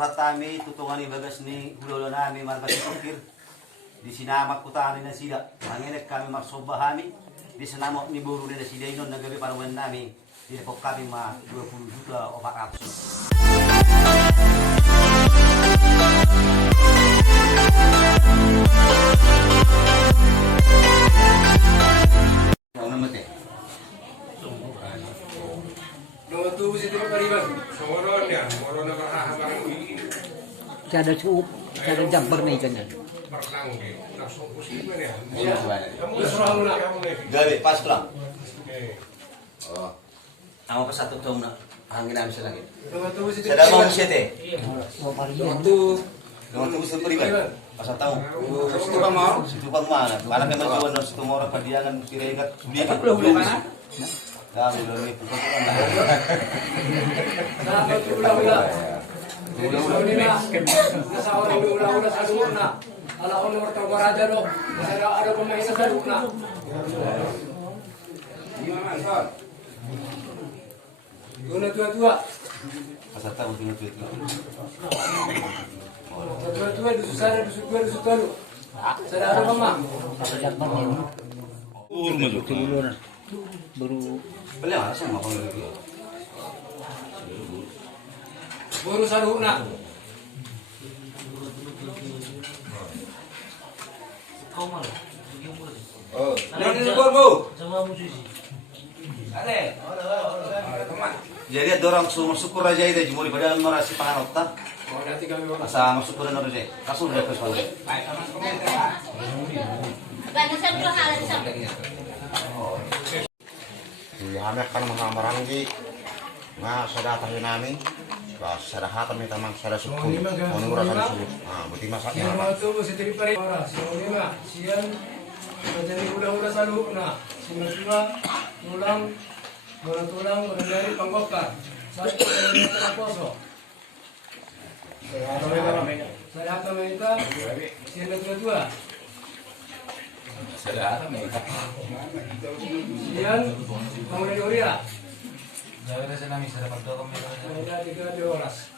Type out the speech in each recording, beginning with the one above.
Kami tutungan ni bagas ni ulo nami markas tukir di sinamak utani na sila manginek kami marsobahami di sinamok ni buru na sila inon nagabi parawan nami di lepok kami 20 juta o 400. Kada cukup, kada jumper nih kan. Gabi pas lang. Oh. Amo pa satu tahun na hangin namin sa langit. Sada mo siyete. Oh, pariyan. Nung tubo sa pariban. Pasal tahu. Situ pa mo? Situ pa mo. Malam memang kawan nos tumora padiangan siregat. Sulian. Dami lagi pukulan. Nasa orang ulang-ulang sa luar na. Ala ko nomor tawo raja lo. Ada pemain sa luar na. Tua. Pasal tahu tua. Tua dusu tolu. Saudara mama. Jumper nih. Baru Beli mana sih mau lagi? Baru sa luar na. Oh, ini bu. Sama musisi. Ada. Jadi ada orang syukur aja itu, cuma pada merasi pangan otak. Oh, nanti kami mau. Asa masuk ke aja. Kasur dia ke soal. Kami akan mengamaranggi nga sadatang nami sadahatan mi tamang sada suku onurasan suku buti masak Yang mau tuh si tiri pare ora si lima sian jadi udah sa luar na. Sinusua tulang dari panggokar. Satu dari poso. Saya akan minta sian kedua. Sian kamu dari Uria. Ada 3 oras.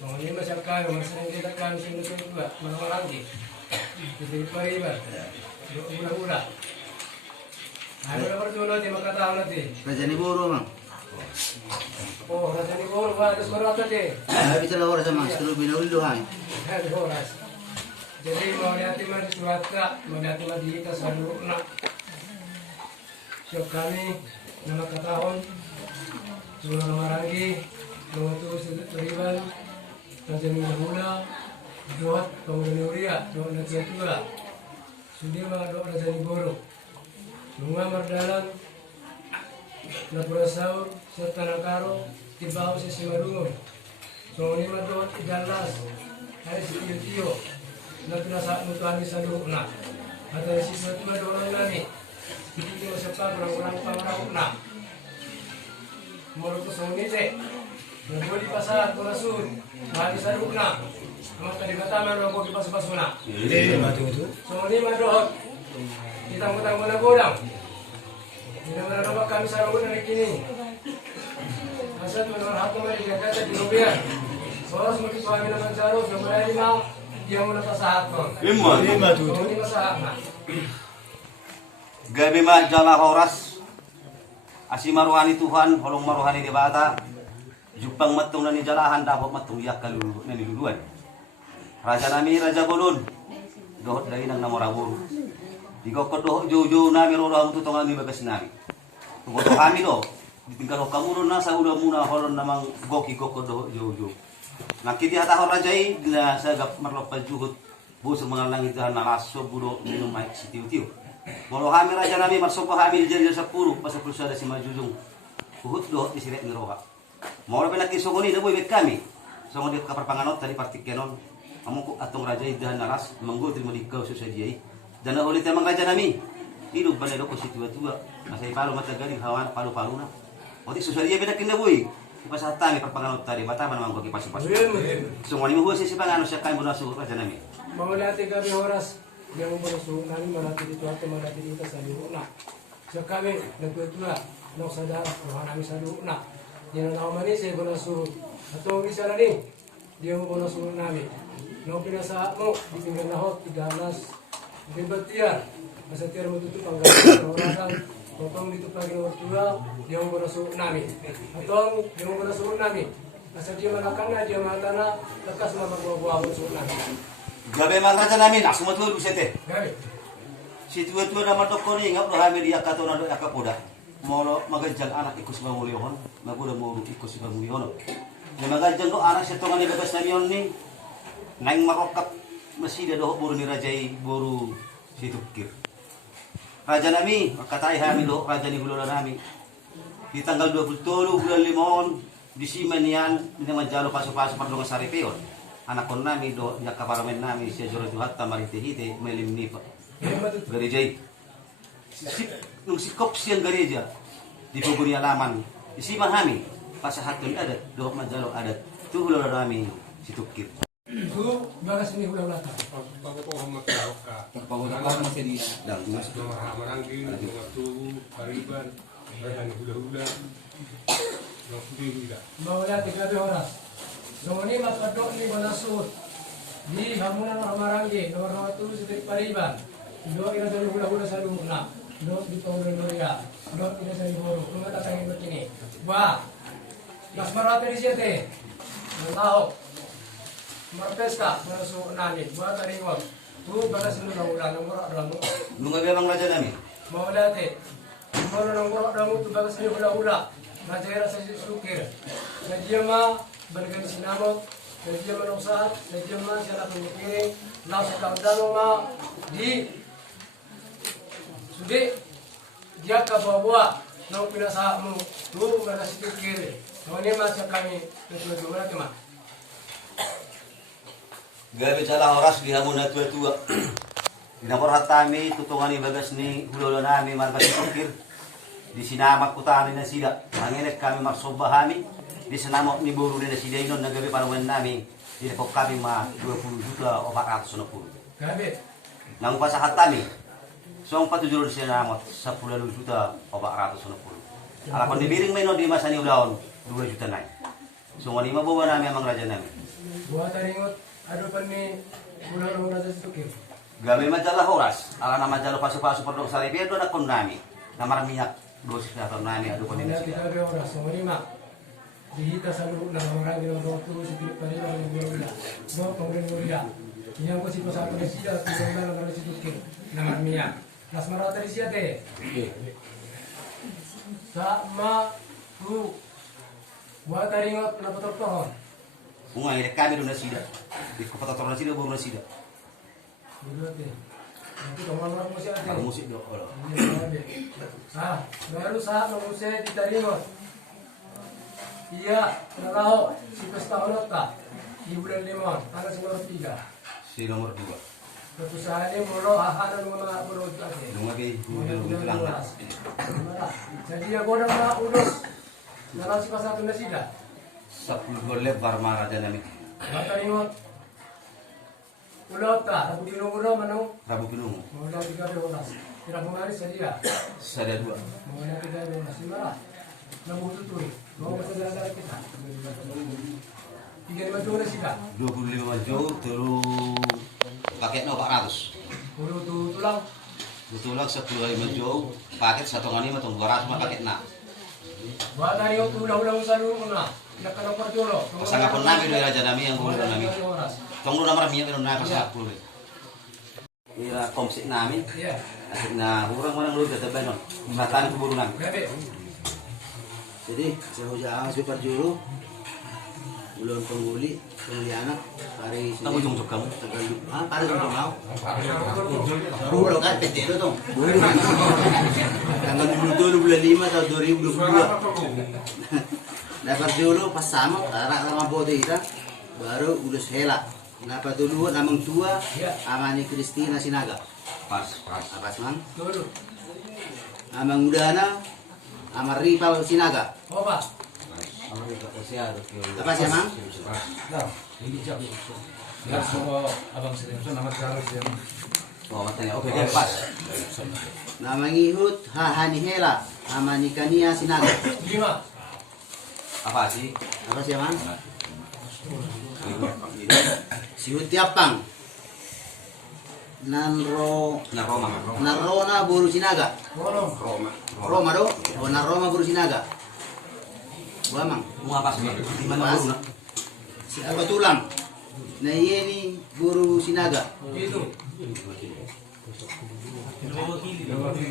Mau ini masyarakat masih kita kan sini juga mana lagi. Jadi pariban. Ulah. Ada nomor dulu di Makatao nanti. Raja ni buru mang Oh, rasanya baru ada suara tadi. bisa lawar sama seluruh binulu hai Ada oras. Jadi mau lihat mah di surat mau lihat mah di kita sadurna. Siap kami nama katahon. Sudah marangi, nomor tu seriban, tajam gula, doat pengurusan uria, doat nasi tua. Sudah mah doat nasi borok. Bunga mardalan, napura saur, serta nakaro, tiba si simadungo. So ini mah doat ijalas, hari si tio, napura saat mutuhan di sadurna. Atau si tua doat nani, kita siapa orang-orang pangrahuna. Moro ko sunite. Naguli pa sa Corazon. Mali sa lugna. Mga kaligataman ro ko kipas-pasuna. Hindi matuto So ni madohot. Kitang-kitang mo na godang. Hindi mo na kami sa lugna ni kini. Asat mo na hato may gagata di lubian. Soros mo kami naman sa ros. Yung malay ma. Diyan mo na pa sa hato. Hindi matuto. Hindi masahak. Gabi ma jala horas. Asi maruhani Tuhan, holong maruhani di bata. Jupang matung na ni jalahan, dapat matung yak kalulu na niluluan. Raja nami, Raja Bolon. Dohot dari nang namorabur. Ikaw ko dohot jojo nami, roro ang tutongan ni bagas nami. Tugoto kami do. Ditingkal kamu ron na sa ulam muna, holon namang goki ko dohot jojo. Nakiti hata rajai, na sa gap marlok pajuhot. Buso mga langitahan na laso, budo, minum maik si tiu-tiu. Walau kami raja nami masuk kami jadi 10 pasal perusahaan ada si majujung. Uhut dohot di siret ngeroha. Mau lebih lagi sokoni na boy bet kami. Songo di kapar panganot tadi partik kenon. Amu atong raja idahan naras menggo terima di kau susah dia. Dan oleh temang raja nami. Hidup bane doko si tua-tua. Masai palu mata garing hawan palu-paluna. Oti susah dia beda kinda boy. Pas hatang perpanganot tadi bata man manggo ki pasu-pasu. Songo ni mo si panganot siya kan bonasu raja nami. Mau lihat 3 oras. Yang bersuhu kami melatih itu atau melatih kita sadurna. So kami nagtutua no sadar no hanami sadurna. Yan ang manis ay bersuhu. Atong isa na ni dia mo kono sunod namin. No pinasa mo, itinggal na ho, tiganas, bibatiyan. Basta tiyan mo tutup ang gawin ng orasan. Potong dito pagi nomor 2, dia mo kono sunod namin. Atong, dia mo kono sunod namin. Basta dia malakang na, dia mata na, lekas na magbabawa mo sunod namin. Gabi man raja namin, asumot ko busete. Gabi. Si tua-tua na matok ni ngap lo hami dia kato na do akapoda. Molo magajang anak ikus bamulihon, maguda mo ikus bamulihon. Ni magajang do anak setongan ni bagas na miyon ni nang marokap masih do buru ni rajai buru situkir. Raja nami makatai hami lo raja ni bulan nami. Di tanggal 27 bulan Limon di Simanian ni majalo paso-paso padulong saripeon. Anak kon nami do nya kaparamen nami sia joro juhatta marite-hite melimni gereja. Nung sikop siang gereja di paguri alaman isi mahami pasahatun adat do majalo adat tu ulo rami situkir. Itu bagas ini ulah-ulah ta. Pagpapahama ka. Pagpapahama masih di Dang mas Mga maranggi, mga tubo, pariban, mga hula-hula, mga hula-hula. Bawala 3 oras. Nunguni matadok ni Banasud. Di hamunan ng Maranggi, nomor 1 sa Pariban. Do ina sa hula-hula sa luna. Do di Panguluria. Do ina sa Iboro. Kung matatangin mo kini. Ba. Mas marami ni siyete. Ang tao. Marpeska, Banasud namin. Buat taringon. Tu bagas mo na ulan ng mura-ramo. nung gabi mang raja nami. Mawala te. Mawala ng mura-ramo tu bagas ni hula-hula. Najera sa sukir. Najiyama balikan sinamot. Najiyama ng saat. Najiyama siya na tumikiring. Nasa kaudano ma. Di. Sudi. Diya ka bawa. Nang pinasa mo. Tu bagas sukir. Nawani ma siya kami. Natuwa natin ma. Gabi salah oras gihamon na tua-tua. Dinapor hatami tutungan ni bagas ni hulolo nami markas tukir. Di sinamak utani na sila. Manginek kami marsobahami. Di sinamok ni buru ni na sila inon na gabi parawan nami. Dinapok kami ma 20 juta o 490. Gabi. Nang pasahat kami. So ang patujulod siya namot 10 juta o 490. Alakon ni biring may no di masa ni ulahon 2 juta na. So ngani mabawa nami amang raja nami. Buat taringot. Ano pa ni ulang-ulang sa sukir. Gabi majalah oras, ala na majalo paso-paso perdong sari bedo na kon nami. Na maramiyak dosis na ton nami adu kon Wala ni sila. 3 oras. So, lima. Dihita sa loob ng marami ng mga turo sa Pilipinas ng Gloria. Mga Panginoon. Iyan ko si Pasato na siya at isang na lang si Tukin na marmiya. Las marata rin siya te. Sa ma tu. Buat taringot na patoktohon. Unga ile kami do na sila. Di ko patator na sila buru na sila. Dito te. Ito kamarang mo siya te. Para musik do. Olo. Ah, baru sa mangusay di taringot. Iya, nalaho, si Pestahonot ka. Di bulan Limon, para sa nomor 3. Si nomor 2. Kepusahan ini mulo hahanan ng mga pulot ate. Nung gabi dito lang na. Jadi ako na mga ulos. Nalang si Pasato na sila. 10 gole barma raja nami. Matalingot. Ulot ka, rabu ulo manong. Rabu pinung. Mula 3 oras. Tira bumaris sa dia. Sada 2. Mula 3 oras. Simara. Namututuloy. Mga masadala kita. 35 na sila. 25 maju turu paket no 400. Puro tulang. Betulang 10 maju paket 1.5 matong 200 ma paket na. Buat tayo tulang-ulang sa lumo na. Nakanang parjolo. Pasangapon nami do raja nami yang buru nami. Oras. Tunggu na maramiyak inom na sa 10. Ira komsik namin. Iya. Asik na hurang manang lugar tabay non. Matan kuburu nami. Gabi. Jadi saya hujan super juru ulun pengguli pengliana hari Tahu jong kamu. ah pada jong mau baru kan PT itu tuh tanggal 22 bulan 5 tahun 2022 dapat dulu pas sama anak sama bodoh kita baru ulus hela dapat dulu namang tua amani Kristina Sinaga Pas. apa mang Dulu. amang udana amar rival Sinaga Opa. apa sih mang Oh, matanya. Oke, dia pas. namang ihut hahani hela amani Kania Sinaga 5. Apa sih? apa sih mang Sihut tiapang. Nanro Na Roma. Narona Boru Sinaga. Roma. Roma do? O Naroma Boru Sinaga. Buamang. Mga pas di mana Pas. guru na? Si Alba Tulang. Na Yeni Boru Sinaga. Itu.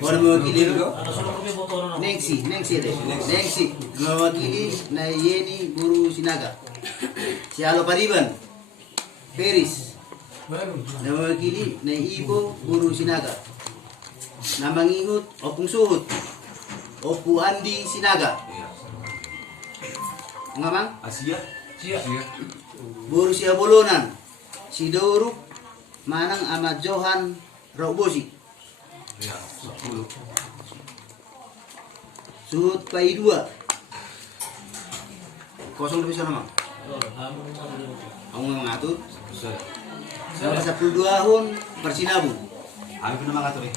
Orang mewakili do? Nengsi deh. Nengsi mewakili na Yeni Boru Sinaga. Si Alo Pariban. Peris. Baru. Na mewakili na Ibo Boru Sinaga. Na mangihut Opung Suhut. Opu Andi Sinaga. Ngamang? Asia. Siap. Borussia Bolonan, Sidoruk, Manang ama Johan Raubosi. Ya, 10. Suhut Pai 2. Kosong lebih sana, Mang. Kamu yang mengatur. Selama 12 tahun Persinabung. Kami pernah mengatur ya.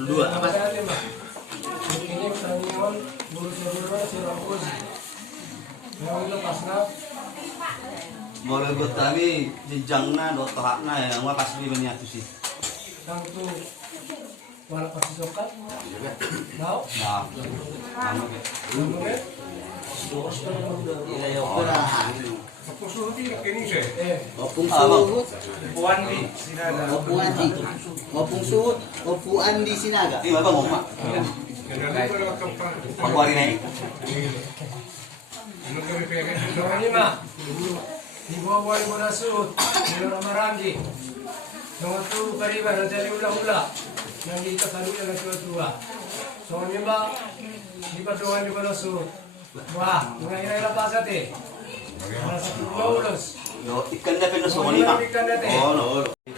12. Apa saja, Pak? Ini pertandingan Borussia Dortmund Sirakoze. Yang lepas nak Boleh buat kami jenjangna do tohakna ya ngwa pas di baniatu sih. sang tu wala pasti sokat. Mau? Nah. Anu ke. Kemudian Aku suruh ini saya. Opung Suhut, Puan di Sinaga. Opung Andi. Opung Suhut, Opu Andi Sinaga. Ini Bapak mau mak. Kenapa kalau kampung? Pagwari na ini. Ano kami pera? Nomor 5. Di bawah wali bola sud. Nilo Marangi. Nomor 2 Pariban Raja Hula-Hula. Yang di sadu yang kedua. Nomor 5 di patungan di bola sud. Wah, ngayon lepas ate. Para sa Paulos. Yo ikan na penos mo lima. Oh, no.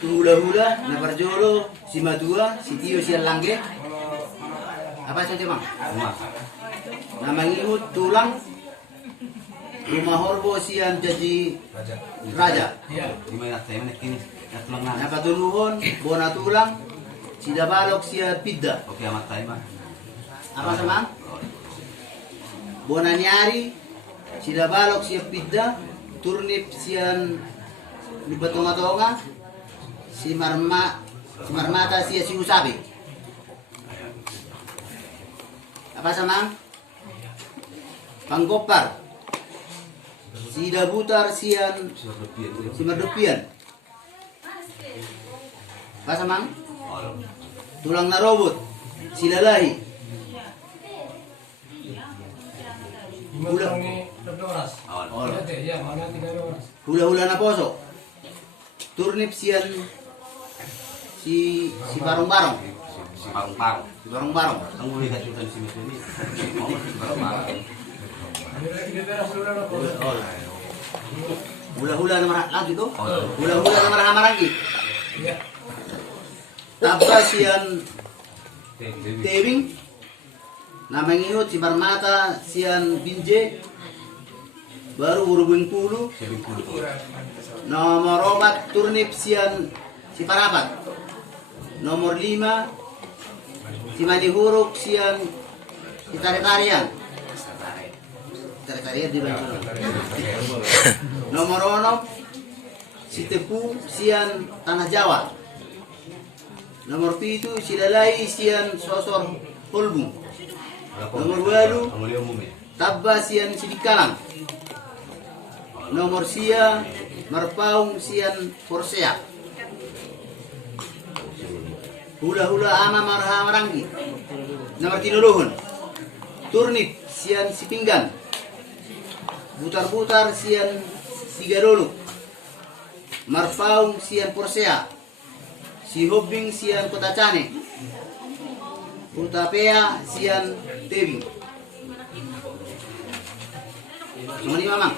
Hula-hula, na Parjolo, si Madua, si Tio si Langge. Apa saja, Mang? Mak. Na mangihut tulang. Rumah Horbo sian jadi raja. Ya. Di mana tayo na kini. Natulong na. Napatuluhon, bona tulang, si Dabalok siya pidda. Oke amat tayo ma. Apa sama? Bona nyari, si Dabalok siya pidda, turnip siyan di batonga-tonga, si Marmata siya si Usabi. Apa sama? Panggopar, si Dabutar siyan Sudah lebih. si Merdupian. Apa sama? Oh. Tulang na robot, si Lalahi. Hula ni 12 horas. Oh. Ate, ya, mana 3 horas. Hula-hula na poso. Turnip siyan si Barong-Barong. Si parang-parang. Si Barong-Barong. Ang huli ka jutan si Miss ini. Oh, si parang-parang. Ini lagi di teras hula na po. Hula-hula na lagi to. Hula-hula na marami. Ya. Tapos siyan Tebing. Namangihot si Marmata siyan Binje. Baru urubing pulu. Nomor 4 turnip siyan si Parapat. Nomor 5 si Madihuruk siyan si Tari-Tarian. Tari-Tarian di Bantul. Nomor 6 si Tepu siyan Tanah Jawa. Nomor 7 si Lalai siyan Sosor Holbung. Nomor 8 Ang huli umum ya. Tabba siyan si Dikalang. Nomor sia Marpaung siyan Forsea. Hula-hula ama maranggi. Nomor 3 Turnip siyan si Pinggan. Butar-butar siyan si Gadoluk. Marpaung siyan Forsea. Si Hobbing siyan Kotacane. Utapea siyan Tebing. Semua ni mamang.